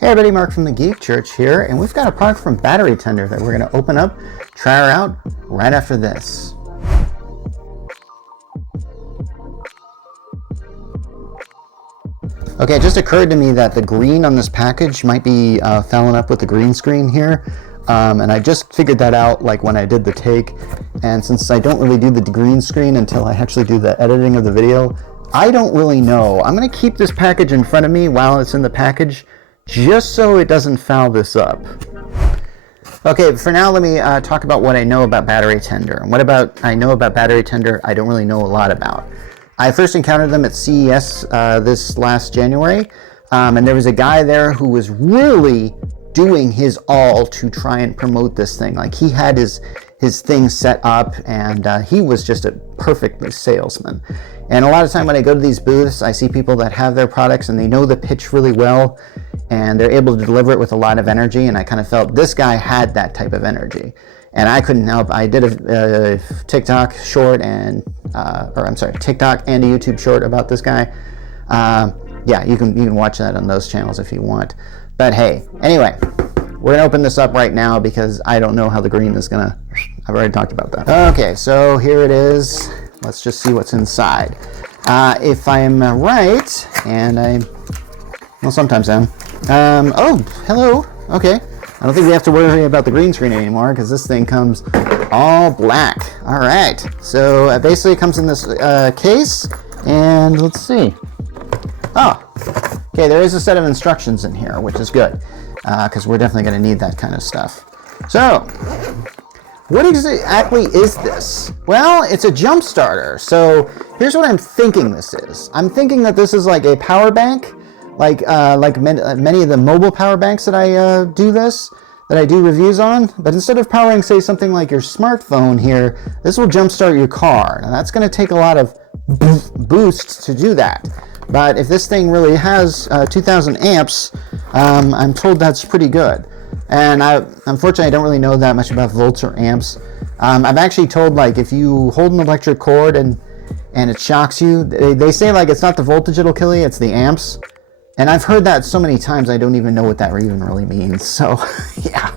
Hey everybody, Mark from the Geek Church here, and we've got a product from Battery Tender that we're going to open up, try her out right after this. Okay, it just occurred to me that the green on this package might be fouling up with the green screen here, and I just figured that out like when I did the take, and since I don't really do the green screen until I actually do the editing of the video, I don't really know. I'm going to keep this package in front of me while it's in the package, just so it doesn't foul this up. Okay, for now let me talk about what I know about Battery Tender. And what I know about Battery Tender, I don't really know a lot about. I first encountered them at CES this last January, and there was a guy there who was really doing his all to try and promote this thing. Like, he had his thing set up, and he was just a perfect salesman. And a lot of time when I go to these booths, I see people that have their products and they know the pitch really well, and they're able to deliver it with a lot of energy, and I kind of felt this guy had that type of energy. And I couldn't help. I did a TikTok short and, TikTok and a YouTube short about this guy. Yeah, you can watch that on those channels if you want. But hey, anyway, we're gonna open this up right now because I don't know how the green is gonna, I've already talked about that. Okay, so here it is. Let's just see what's inside. If I am right, and well, sometimes I am. Oh, hello, okay. I don't think we have to worry about the green screen anymore because this thing comes all black. All right, so basically it comes in this case, and let's see. Oh, okay, there is a set of instructions in here, which is good because we're definitely going to need that kind of stuff. So, what exactly is this? Well, it's a Jumpstarter. So here's what I'm thinking this is. I'm thinking that this is like a power bank, like many of the mobile power banks that I do reviews on. But instead of powering, say, something like your smartphone here, this will jumpstart your car. Now that's going to take a lot of boosts to do that. But if this thing really has 2,000 amps, I'm told that's pretty good. And unfortunately, I don't really know that much about volts or amps. I'm actually told, like, if you hold an electric cord and it shocks you, they say, like, it's not the voltage it'll kill you, it's the amps. And I've heard that so many times, I don't even know what that even really means. So, yeah.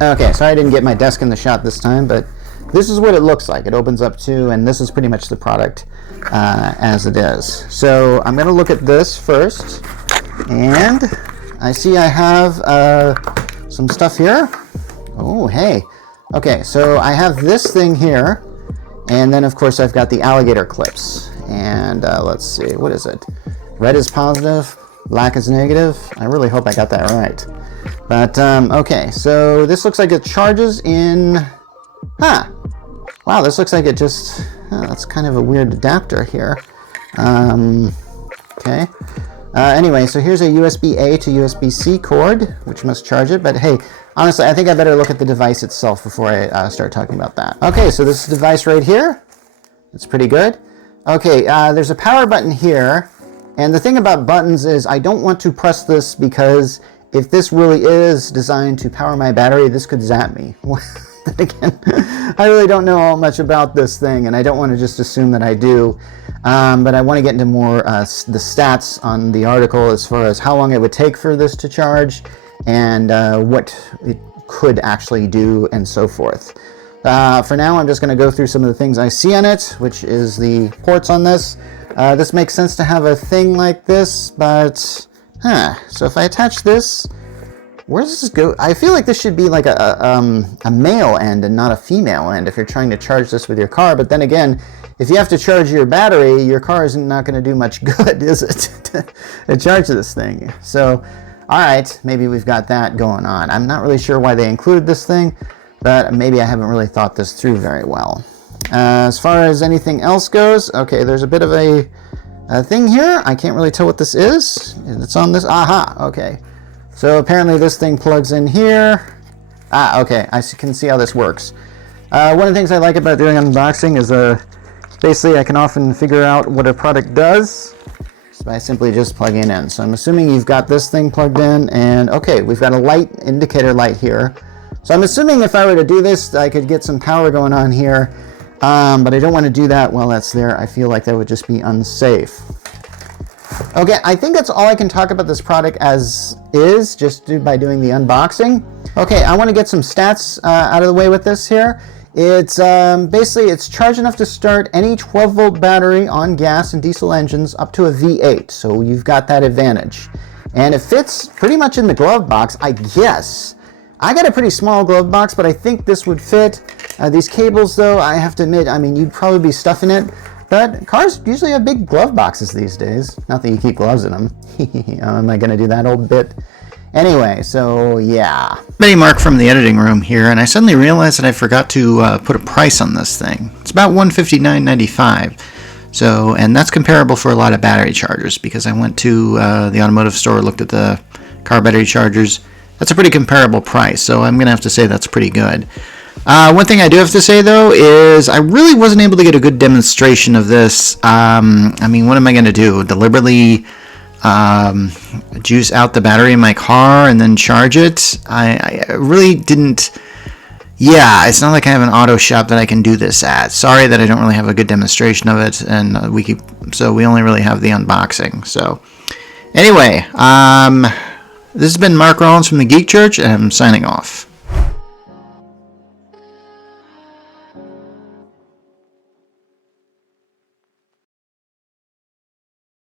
Okay, sorry I didn't get my desk in the shot this time, but this is what it looks like. It opens up to, and this is pretty much the product as it is. So I'm going to look at this first, and I see I have some stuff here. Oh, hey. Okay, so I have this thing here, and then of course I've got the alligator clips. And let's see, what is it? Red is positive, black is negative. I really hope I got that right. But okay, so this looks like it charges in, wow, this looks like it just, that's kind of a weird adapter here. Okay. Anyway, so here's a USB-A to USB-C cord, which must charge it. But hey, honestly, I think I better look at the device itself before I start talking about that. Okay, so this device right here, it's pretty good. Okay, there's a power button here. And the thing about buttons is I don't want to press this because if this really is designed to power my battery, this could zap me. Then again, I really don't know much about this thing, and I don't want to just assume that I do. But I want to get into more the stats on the article as far as how long it would take for this to charge and what it could actually do and so forth. For now, I'm just going to go through some of the things I see on it, which is the ports on this. This makes sense to have a thing like this, but so if I attach this, where does this go? I feel like this should be like a male end and not a female end if you're trying to charge this with your car. But then again, if you have to charge your battery, your car is not going to do much good, is it, to charge this thing? So, all right, maybe we've got that going on. I'm not really sure why they included this thing, but maybe I haven't really thought this through very well. As far as anything else goes, okay, there's a bit of a thing here. I can't really tell what this is. It's on this. Aha, okay. So apparently this thing plugs in here. Okay, I can see how this works. One of the things I like about doing unboxing is basically I can often figure out what a product does by simply just plugging it in. So I'm assuming you've got this thing plugged in, and okay, we've got a light, indicator light here. So I'm assuming if I were to do this, I could get some power going on here, but I don't want to do that while that's there. I feel like that would just be unsafe. Okay, I think that's all I can talk about this product as is, just by doing the unboxing. Okay, I want to get some stats out of the way with this here. It's basically, it's charged enough to start any 12-volt battery on gas and diesel engines up to a V8, so you've got that advantage. And it fits pretty much in the glove box, I guess. I got a pretty small glove box, but I think this would fit. These cables, though, I have to admit, I mean, you'd probably be stuffing it. But cars usually have big glove boxes these days. Not that you keep gloves in them. Am I going to do that old bit? Anyway, so yeah. Betty Mark from the editing room here, and I suddenly realized that I forgot to put a price on this thing. It's about $159.95. So, and that's comparable for a lot of battery chargers, because I went to the automotive store, looked at the car battery chargers. That's a pretty comparable price, so I'm going to have to say that's pretty good. One thing I do have to say, though, is I really wasn't able to get a good demonstration of this. I mean, what am I going to do? Deliberately juice out the battery in my car and then charge it? I really didn't. Yeah, it's not like I have an auto shop that I can do this at. Sorry that I don't really have a good demonstration of it, and we only really have the unboxing. So, anyway, this has been Mark Rollins from the Geek Church, and I'm signing off.